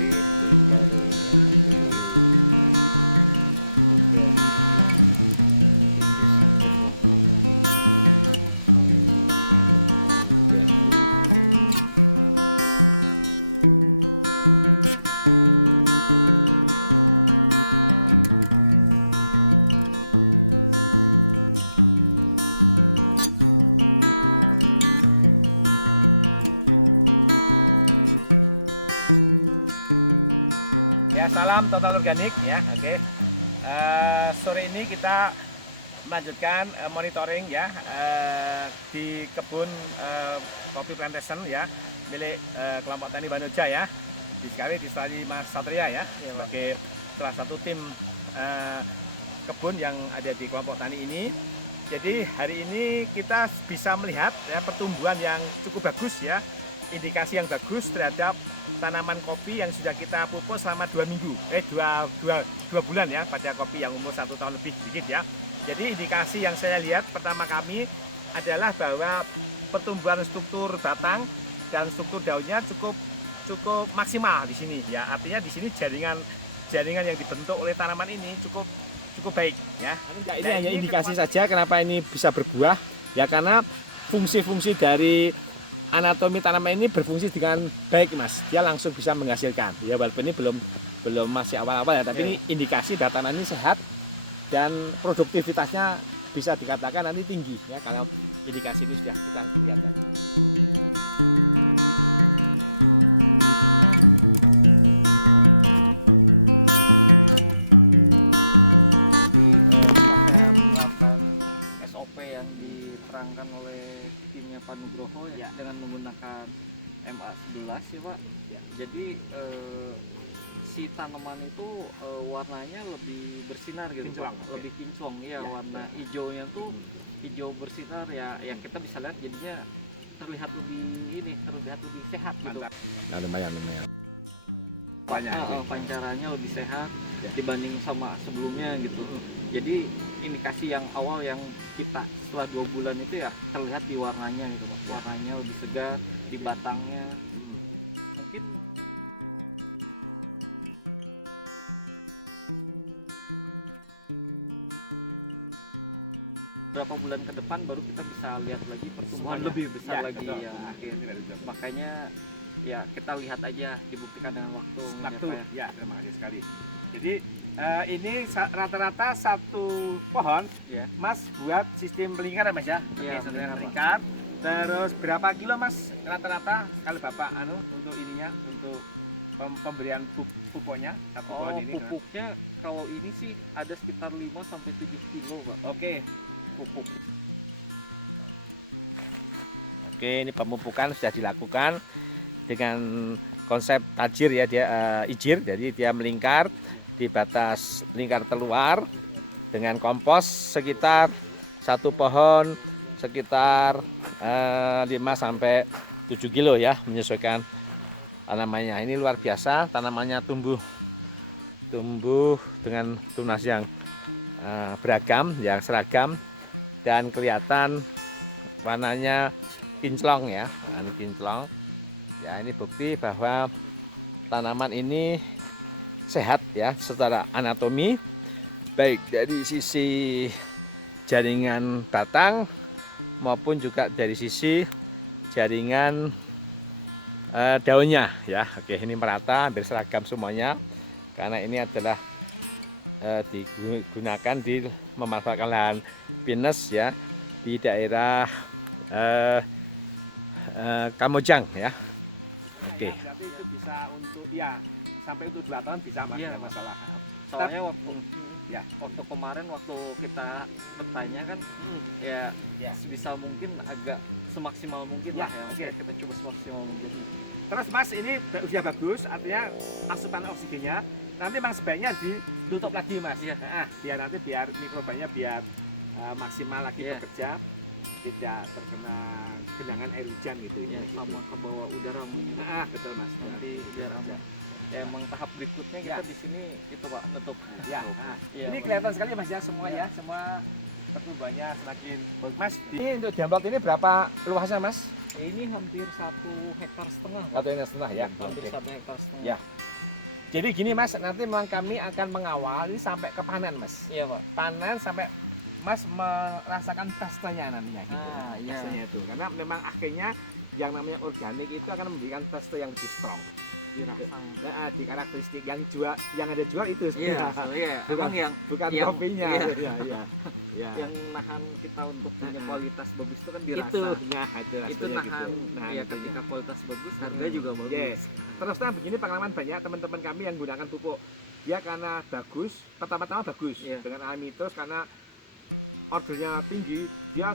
Jadi baru ini udah tipis hampir 20. Ya, salam total organik ya. Oke. Sore ini kita melanjutkan monitoring ya di kebun kopi plantation ya milik kelompok tani Banoja ya. Di Stali Mas Satria ya, sebagai salah satu tim kebun yang ada di kelompok tani ini. Jadi hari ini kita bisa melihat ya pertumbuhan yang cukup bagus ya, indikasi yang bagus terhadap tanaman kopi yang sudah kita pupuk selama 2 minggu, dua bulan ya, pada kopi yang umur 1 tahun lebih sedikit ya. Jadi indikasi yang saya lihat pertama kami adalah bahwa pertumbuhan struktur batang dan struktur daunnya cukup maksimal di sini ya. Artinya di sini jaringan yang dibentuk oleh tanaman ini cukup baik ya. Ini hanya indikasi saja kenapa ini bisa berbuah ya, karena fungsi-fungsi dari anatomi tanaman ini berfungsi dengan baik Mas. Dia langsung bisa menghasilkan. Ya walaupun ini belum masih awal-awal ya, tapi ini indikasi tanaman ini sehat dan produktivitasnya bisa dikatakan nanti tinggi ya kalau indikasi ini sudah kita lihat tadi. Setelah saya menerapkan SOP yang diterangkan oleh timnya Pak Nugroho ya, dengan menggunakan MA11 ya Pak. Jadi si tanaman itu warnanya lebih bersinar gitu, Kinclong, Pak. Lebih kinclong ya, warna hijaunya tuh hijau bersinar ya, yang kita bisa lihat jadinya terlihat lebih sehat gitu. Nah, lumayan. Pancarannya lebih sehat dibanding sama sebelumnya gitu. Jadi indikasi yang awal yang kita setelah 2 bulan itu ya terlihat di warnanya gitu Pak. Warnanya lebih segar, di batangnya. Mungkin berapa bulan ke depan baru kita bisa lihat lagi pertumbuhan lebih besar lagi betul. ya mungkin. Makanya ya kita lihat aja, dibuktikan dengan waktu Ya, terima kasih sekali. Jadi ini rata-rata satu pohon ya. Mas buat sistem pelingkaran Mas ya. Iya, Oke, pelingkar, melingkar. Terus berapa kilo Mas rata-rata kalau Bapak untuk ininya, untuk pemberian pupuknya satu pohon ini? Pupuknya kalau ini sih ada sekitar 5 sampai 7 kilo Pak. Oke. Pupuk. Oke, ini pemupukan sudah dilakukan dengan konsep tajir ya, dia ijir, jadi dia melingkar di batas lingkar terluar dengan kompos sekitar satu pohon sekitar 5 sampai 7 kilo ya, menyesuaikan tanamannya. Ini luar biasa, tanamannya tumbuh dengan tunas yang beragam, yang seragam dan kelihatan warnanya kinclong ya, kinclong. Ya, ini bukti bahwa tanaman ini sehat ya secara anatomi, baik dari sisi jaringan batang maupun juga dari sisi jaringan daunnya ya. Oke, ini merata, hampir seragam semuanya karena ini adalah digunakan di memanfaatkan lahan pinus ya di daerah Kamojang ya. Oke. Berarti itu bisa untuk sampai untuk 2 tahun bisa Mas, Iya, nggak masalah. Soalnya waktu kemarin waktu kita bertanya kan ya sebisa mungkin agak semaksimal mungkin Ya, lah ya. oke. Kita coba semaksimal mungkin. Terus Mas ini usia bagus, artinya asupan oksigennya nanti memang sebaiknya ditutup lagi Mas. Iya. Biar mikrobanya maksimal lagi Iya. bekerja, tidak terkena genangan air hujan gitu Ya, sama ke bawah udara mungkin. betul Mas. Nanti biar aman. Ya, emang tahap berikutnya kita di sini itu Pak, nutup. Ya. Iya, Ini Pak. kelihatan sekali Mas ya, semua semua pertumbuhannya semakin bagus. Mas, ini untuk jamblot ini berapa luasnya Mas? Ini hampir 1,5 hektar. 1,5 hektar ya. Hampir Oke. 1,5 hektar. Ya. Jadi gini Mas, nanti memang kami akan mengawal ini sampai ke panen Mas. Iya Pak. Panen sampai Mas merasakan testenya nantinya gitu. Iya. Testenya itu. Karena memang akhirnya yang namanya organik itu akan memberikan teste yang lebih strong. Dirasa. Nah, di karakteristik yang ada jual itu Iya, sebenarnya. iya. Bukan- Emang yang Bukan yang- kopinya. iya. Iya. Iya. yang nahan kita untuk punya Heeh. kualitas bagus itu kan dirasa. Itu, nah itu Itu rasanya nahan, gitu. Nahan ya itunya. ketika kualitas bagus, harga juga bagus. Yes. Terus terang begini pengalaman banyak teman-teman kami yang gunakan pupuk. Dia karena bagus, pertama-tama bagus Iya. dengan alami, terus karena ordernya tinggi, dia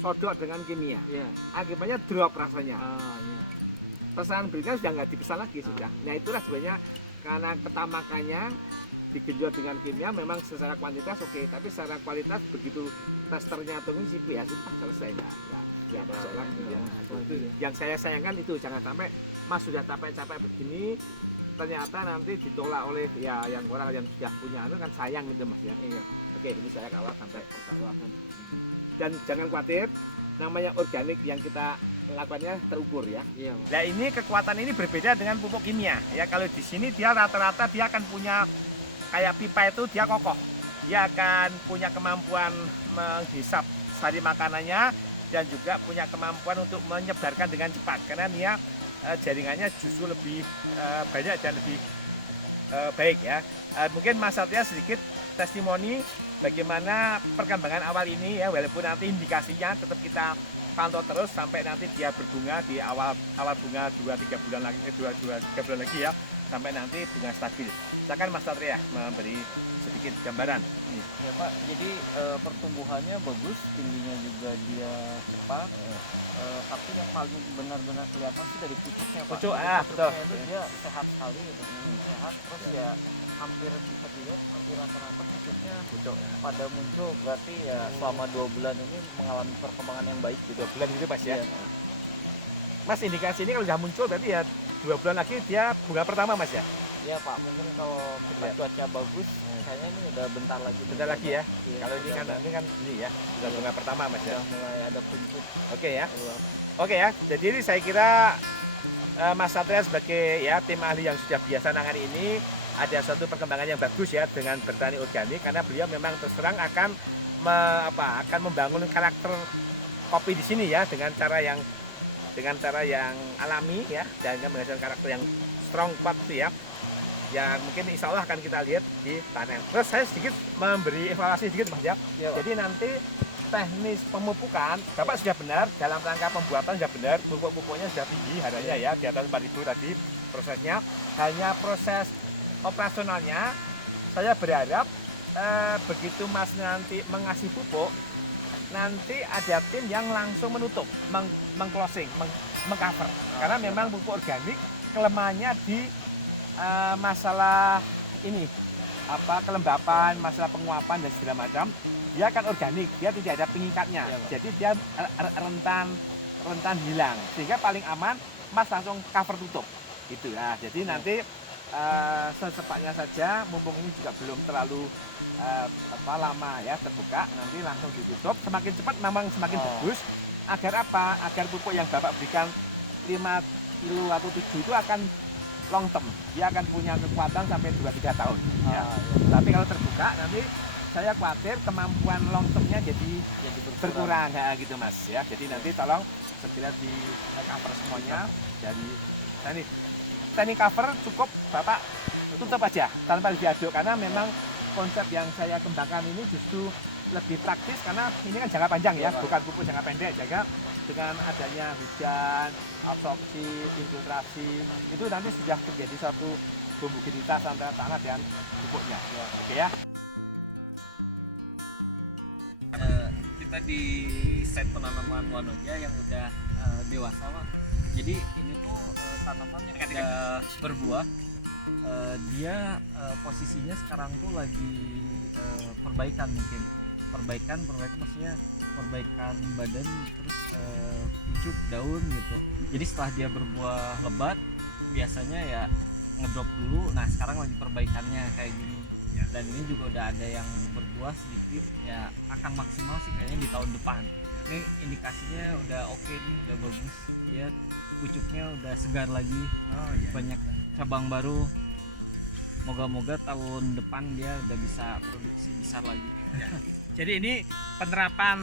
sodok dengan kimia. Iya. Akibatnya drop rasanya. Iya. Pesanan berikutnya sudah nggak dipesan lagi sudah. Nah itulah sebenarnya karena ketamakannya digenjot dengan kimia memang secara kuantitas oke, tapi secara kualitas begitu testernya turun sih ya sudah selesai nggak masuk lagi ya. Itu yang saya sayangkan itu jangan sampai Mas sudah capek-capek begini ternyata nanti ditolak oleh ya yang orang yang sudah punya itu kan sayang gitu Mas ya. Iya. Oke ini saya kawal sampai persawahan. Dan jangan khawatir namanya organik yang kita lakukannya terukur ya. Iya, Pak. Nah ini kekuatan ini berbeda dengan pupuk kimia ya. Kalau di sini dia rata-rata dia akan punya kayak pipa itu dia kokoh. Dia akan punya kemampuan menghisap sari makanannya dan juga punya kemampuan untuk menyebarkan dengan cepat karena dia jaringannya justru lebih banyak dan lebih baik ya. Mungkin Mas Satria sedikit testimoni bagaimana perkembangan awal ini ya, walaupun nanti indikasinya tetap kita pantau terus sampai nanti dia berbunga di awal bunga 2-3 bulan lagi 2-3 bulan lagi ya, sampai nanti bunga stabil. Silakan Mas Satria memberi sedikit gambaran. Ya Pak, jadi pertumbuhannya bagus, tingginya juga dia cepat. Tapi yang paling benar-benar kelihatan sih dari pucuknya Pak. Pucuk, Jadi betul. pucuknya itu dia sehat sekali gitu. Sehat, terus ya hampir bisa dilihat hampir rata-rata pucuknya pada muncul, berarti ya selama 2 bulan ini mengalami perkembangan yang baik gitu. 2 bulan gitu Mas ya. Iya. Mas indikasi ini kalau sudah muncul berarti ya 2 bulan lagi dia bunga pertama Mas ya. Iya Pak, mungkin kalau kita Iya. cuaca bagus, kayaknya ini udah bentar lagi. Bentar lagi ya. Iya, Kalau ini kan ini ya sudah bunga pertama Mas ya. udah mulai ada puncuk Oke ya. keluar. Oke ya. Jadi ini saya kira Mas Satria sebagai ya tim ahli yang sudah biasa nangani ini ada suatu perkembangan yang bagus ya dengan bertani organik karena beliau memang terus terang akan akan membangun karakter kopi di sini ya dengan cara yang alami ya dan menghasilkan karakter yang strong kuat itu ya. Yang mungkin insya Allah akan kita lihat di panen. Terus saya sedikit memberi evaluasi sedikit Mas ya. Iya, Pak. Jadi nanti teknis pemupukan Bapak sudah benar dalam rangka pembuatan sudah benar, pupuk-pupuknya sudah tinggi harganya ya di atas 4.000 tadi prosesnya. Hanya proses operasionalnya saya berharap begitu Mas nanti mengasih pupuk nanti ada tim yang langsung menutup, mengclosing, mengcover. Karena memang pupuk organik kelemahannya di masalah ini kelembapan, masalah penguapan dan segala macam. Dia akan organik, dia tidak ada pengikatnya. Iya, Pak. Jadi dia rentan hilang. Sehingga paling aman Mas langsung cover tutup. Gitu ya. Jadi nanti secepatnya saja, mumpung ini juga belum terlalu lama ya terbuka, nanti langsung ditutup. Semakin cepat memang semakin bagus. Agar apa? Agar pupuk yang Bapak berikan 5 kilo atau 7 itu akan long term, dia akan punya kekuatan sampai 2-3 tahun ya. Tapi kalau terbuka nanti saya khawatir kemampuan long termnya jadi berkurang ya, gitu Mas ya. Jadi nanti tolong segera di cover semuanya dari teknik cover cukup Bapak tutup aja tanpa diaduk karena memang konsep yang saya kembangkan ini justru lebih praktis karena ini kan jangka panjang ya, bukan pupuk jangka pendek. Jaga dengan adanya hujan, absorpsi, infiltrasi itu nanti sudah terjadi suatu homogenitas antara tanah dan pupuknya. Oke ya. Kita di set penanaman wanoja yang udah dewasa Pak. Jadi ini tuh tanaman yang udah berbuah. Dia posisinya sekarang tuh lagi perbaikan mungkin. Perbaikan maksudnya perbaikan badan terus pucuk daun gitu. Jadi setelah dia berbuah lebat biasanya ya ngedrop dulu. Nah sekarang lagi perbaikannya kayak gini. Dan ini juga udah ada yang berbuah sedikit ya, akan maksimal sih kayaknya di tahun depan. Ini indikasinya udah oke nih, udah bagus. Dia pucuknya udah segar lagi, banyak cabang baru. moga-moga tahun depan dia udah bisa produksi besar lagi. Jadi ini penerapan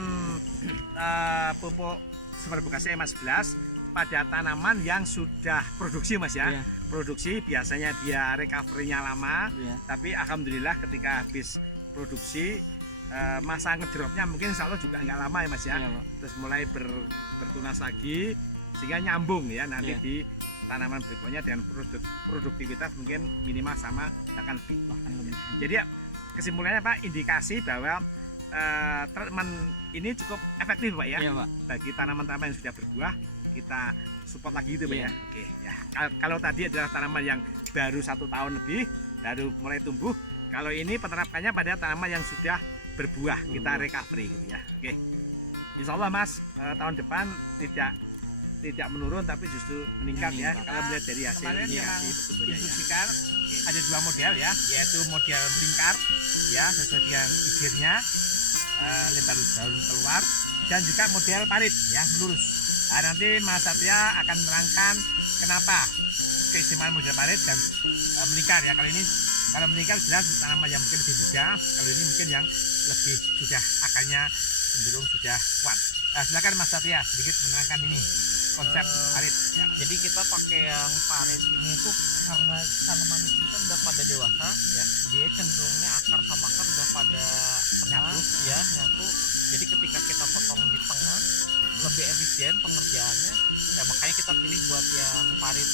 pupuk super bekasi MA11 pada tanaman yang sudah produksi Mas ya. Iya. Produksi biasanya dia recovery-nya lama, Iya. tapi alhamdulillah ketika habis produksi masa ngedropnya mungkin insya Allah juga nggak lama ya Mas ya. Iya, Pak. Terus mulai bertunas lagi sehingga nyambung ya nanti Iya. di tanaman berikutnya dengan produktivitas mungkin minimal sama bahkan lebih. Bahkan lebih. Jadi ya, kesimpulannya Pak, indikasi bahwa treatment ini cukup efektif Pak ya. Iya, Pak. Bagi tanaman-tanaman yang sudah berbuah kita support lagi itu Pak Iya. ya. Oke ya. Kalau tadi adalah tanaman yang baru 1 tahun lebih baru mulai tumbuh, kalau ini penerapannya pada tanaman yang sudah berbuah kita recovery gitu ya. Oke. Insya Allah Mas tahun depan tidak menurun tapi justru meningkat ya. Kalau melihat dari hasil Kemarin indikasi memang pertumbuhannya ya. instruksikan ada 2 model ya, yaitu model melingkar ya sesuai dengan bibirnya, lebar daun keluar, dan juga model parit ya melurus. Nah, nanti Mas Satria akan menerangkan kenapa keistimewaan model parit dan melingkar ya. Kalau melingkar jelas untuk tanaman yang mungkin lebih muda, kalau ini mungkin yang lebih sudah akarnya cenderung sudah kuat. Nah, silakan Mas Satria sedikit menerangkan ini konsep parit ya. Jadi kita pakai yang parit ini tuh karena tanaman di sini kan udah pada dewasa ya, dia cenderungnya akar sama akar udah pada Nyatu. nyatu. Jadi ketika kita potong di tengah lebih efisien pengerjaannya ya, makanya kita pilih buat yang parit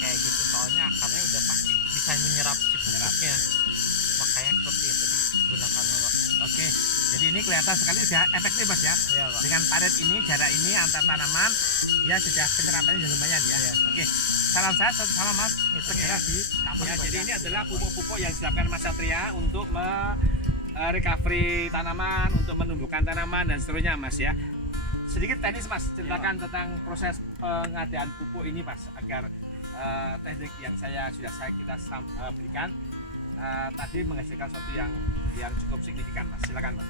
kayak gitu, soalnya akarnya udah pasti bisa menyerap si pupuknya, makanya seperti itu digunakannya Pak. Oke. Jadi ini kelihatan sekali sudah efektif Mas ya. Iya Pak. Dengan parit ini jarak ini antar tanaman ya sudah penyerapannya sudah lumayan ya. Iya. Oke. Salam saya sama Mas segera di ya, jadi ini adalah pupuk-pupuk yang disiapkan Mas Satria untuk recovery tanaman, untuk menumbuhkan tanaman dan seterusnya Mas ya. Sedikit teknis Mas, ceritakan tentang proses pengadaan pupuk ini Mas agar teknik yang kita berikan tadi menghasilkan sesuatu yang cukup signifikan Mas. Silakan Mas.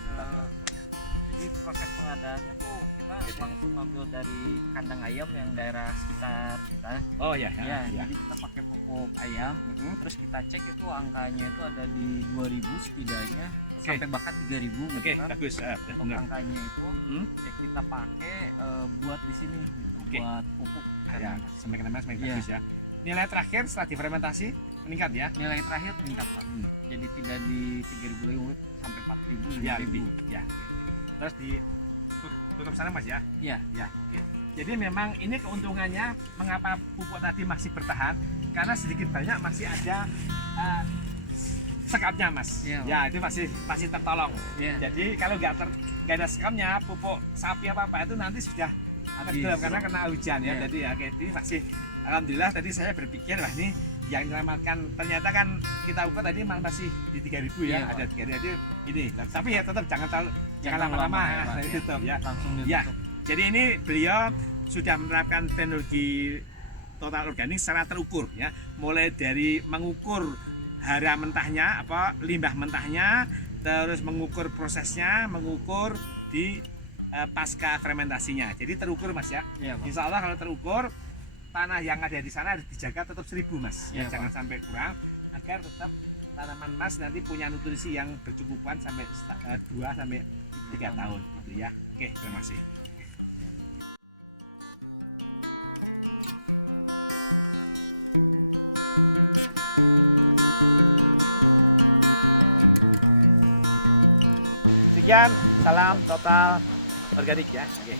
Jadi proses pengadaannya tuh kita langsung ngambil dari kandang ayam yang daerah sekitar kita. Oh ya, Ya, jadi kita pakai pupuk ayam, terus kita cek itu angkanya itu ada di 2000 setidaknya, sampai bahkan 3000 gitu Oke, kan. bagus. Untuk Benar. angkanya itu ya kita pakai buat di sini gitu, Oke. buat pupuk. Ya, sampai kena Mas, Iya. bagus ya. Nilai terakhir setelah difermentasi meningkat ya. Nilai terakhir meningkat Pak. Jadi tidak di 3000 lagi sampai 4000, Ya, 5000. lebih. Ya. Terus di tutup sana Mas ya. Iya. Ya, oke. Jadi memang ini keuntungannya mengapa pupuk tadi masih bertahan karena sedikit banyak masih ada sekapnya Mas. Iya, Pak. Ya, itu masih tertolong. Iya. Jadi kalau nggak ada sekamnya, pupuk sapi apa itu nanti sudah Habis. tenggelam karena kena hujan ya. Iya. Jadi ya jadi masih alhamdulillah tadi saya berpikir wah ini yang menyelamatkan, ternyata kan kita ukur tadi masih di 3000 ya. Iya, Ada 3000 jadi ini. Tapi ya tetap jangan Jangan lama-lama lama ya, ya, Pak. saya tutup ya. Langsung Ya. ditutup. Jadi ini beliau sudah menerapkan teknologi total organik secara terukur ya. Mulai dari mengukur hara mentahnya, limbah mentahnya, terus mengukur prosesnya, mengukur di pasca fermentasinya. Jadi terukur Mas ya. Iya, Pak. Insya Allah kalau terukur tanah yang ada di sana harus dijaga tetap 1000 Mas. Iya, Jangan sampai kurang agar tetap tanaman Mas nanti punya nutrisi yang bercukupan sampai 2 sampai 3 tahun gitu ya. Oke, terima kasih. Sekian, salam total organik ya. Oke.